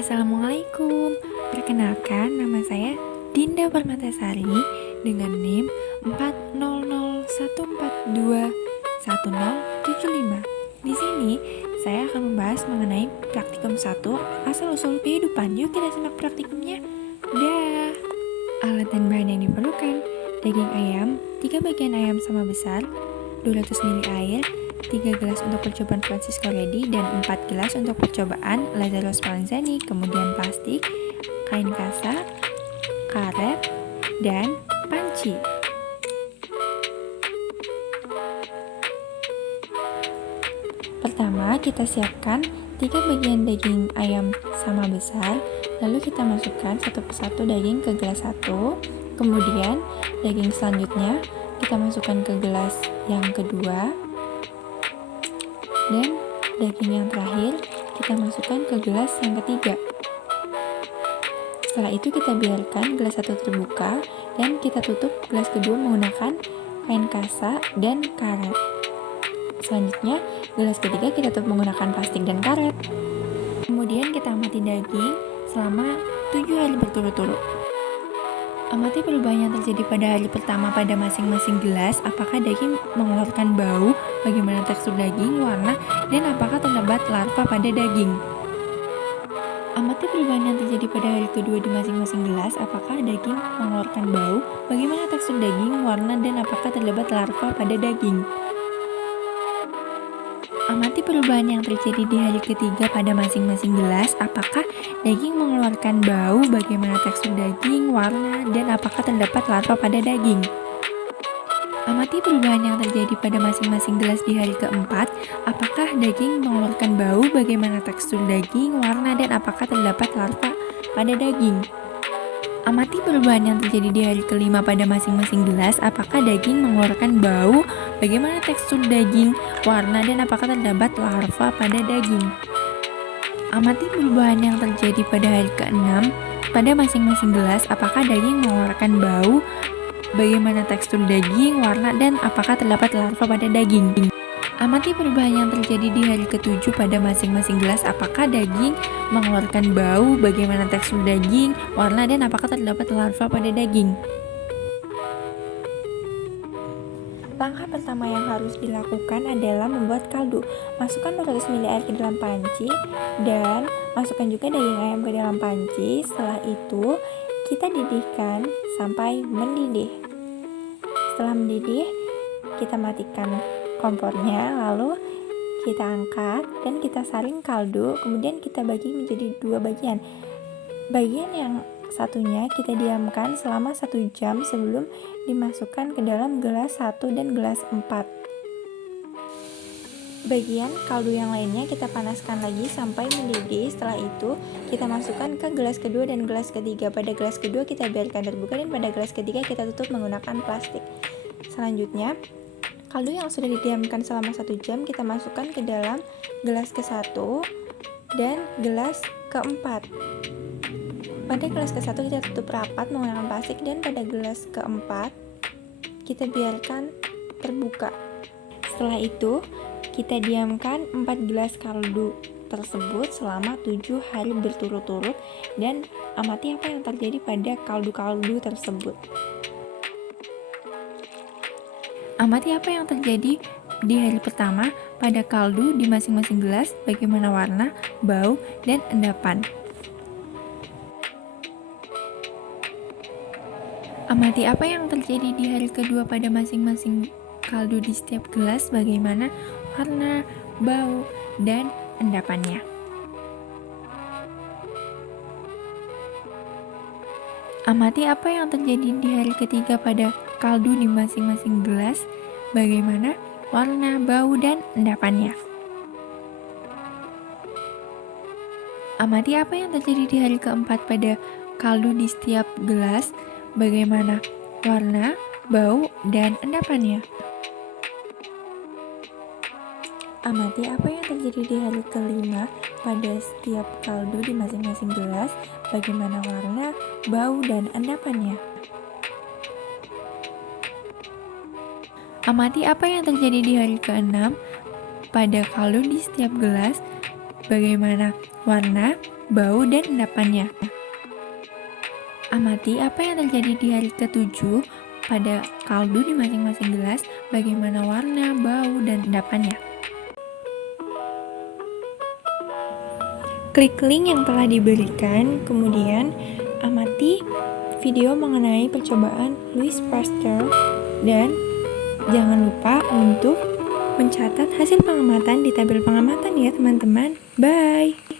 Assalamualaikum. Perkenalkan, nama saya Dinda Permatasari dengan NIM 40014211075. Di sini saya akan membahas mengenai praktikum 1 asal-usul kehidupan. Yuk kita simak praktikumnya. Dah. Alat dan bahan yang diperlukan: daging ayam, 3 bagian ayam sama besar, 200 ml air, 3 gelas untuk percobaan Francisco Ready dan 4 gelas untuk percobaan Lazarus Spallanzani, kemudian plastik, kain kasa, karet, dan panci. Pertama, kita siapkan 3 bagian daging ayam sama besar, lalu kita masukkan satu persatu daging ke gelas 1. Kemudian, daging selanjutnya kita masukkan ke gelas yang kedua, dan daging yang terakhir kita masukkan ke gelas yang ketiga. Setelah itu kita biarkan gelas 1 terbuka dan kita tutup gelas kedua menggunakan kain kasa dan karet. Selanjutnya, gelas ketiga kita tutup menggunakan plastik dan karet. Kemudian kita amati daging selama 7 hari berturut-turut. Amati perubahan yang terjadi pada hari pertama pada masing-masing gelas. Apakah daging mengeluarkan bau, bagaimana tekstur daging, warna, dan apakah terdapat larva pada daging. Amati perubahan yang terjadi pada hari kedua di masing-masing gelas. Apakah daging mengeluarkan bau, bagaimana tekstur daging, warna, dan apakah terdapat larva pada daging. Amati perubahan yang terjadi di hari ketiga pada masing-masing gelas. Apakah daging mengeluarkan bau, bagaimana tekstur daging, warna, dan apakah terdapat larva pada daging. Amati perubahan yang terjadi pada masing-masing gelas di hari keempat. Apakah daging mengeluarkan bau, bagaimana tekstur daging, warna, dan apakah terdapat larva pada daging. Amati perubahan yang terjadi di hari kelima pada masing-masing gelas. Apakah daging mengeluarkan bau, bagaimana tekstur daging, warna, dan apakah terdapat larva pada daging. Amati perubahan yang terjadi pada hari ke-6 pada masing-masing gelas. Apakah daging mengeluarkan bau, bagaimana tekstur daging, warna, dan apakah terdapat larva pada daging. Amati perubahan yang terjadi di hari ke-7 pada masing-masing gelas. Apakah daging mengeluarkan bau, bagaimana tekstur daging, warna, dan apakah terdapat larva pada daging. Langkah pertama yang harus dilakukan adalah membuat kaldu. Masukkan 200 ml air ke dalam panci dan masukkan juga daging ayam ke dalam panci. Setelah itu, kita didihkan sampai mendidih. Setelah mendidih, kita matikan kompornya, lalu kita angkat dan kita saring kaldu. Kemudian kita bagi menjadi 2 bagian. Bagian yang satunya kita diamkan selama 1 jam sebelum dimasukkan ke dalam gelas 1 dan gelas 4. Bagian kaldu yang lainnya kita panaskan lagi sampai mendidih. Setelah itu kita masukkan ke gelas kedua dan gelas ketiga. Pada gelas kedua kita biarkan terbuka dan pada gelas ketiga kita tutup menggunakan plastik. Selanjutnya, kaldu yang sudah didiamkan selama 1 jam kita masukkan ke dalam gelas ke-1 dan gelas ke-4. Pada gelas ke-1 kita tutup rapat menggunakan plastik dan pada gelas ke-4 kita biarkan terbuka. Setelah itu, kita diamkan 4 gelas kaldu tersebut selama 7 hari berturut-turut dan amati apa yang terjadi pada kaldu-kaldu tersebut. Amati apa yang terjadi di hari pertama pada kaldu di masing-masing gelas, bagaimana warna, bau, dan endapan. Amati apa yang terjadi di hari kedua pada masing-masing kaldu di setiap gelas, bagaimana warna, bau, dan endapannya. Amati apa yang terjadi di hari ketiga pada kaldu di masing-masing gelas, bagaimana warna, bau, dan endapannya. Amati apa yang terjadi di hari keempat pada kaldu di setiap gelas, bagaimana warna, bau, dan endapannya. Amati apa yang terjadi di hari kelima pada setiap kaldu di masing-masing gelas, bagaimana warna, bau, dan endapannya. Amati apa yang terjadi di hari ke-6 pada kaldu di setiap gelas, bagaimana warna, bau, dan endapannya. Amati apa yang terjadi di hari ke-7 pada kaldu di masing-masing gelas, bagaimana warna, bau, dan endapannya. Klik link yang telah diberikan, kemudian amati video mengenai percobaan Louis Pasteur, dan jangan lupa untuk mencatat hasil pengamatan di tabel pengamatan ya teman-teman. Bye!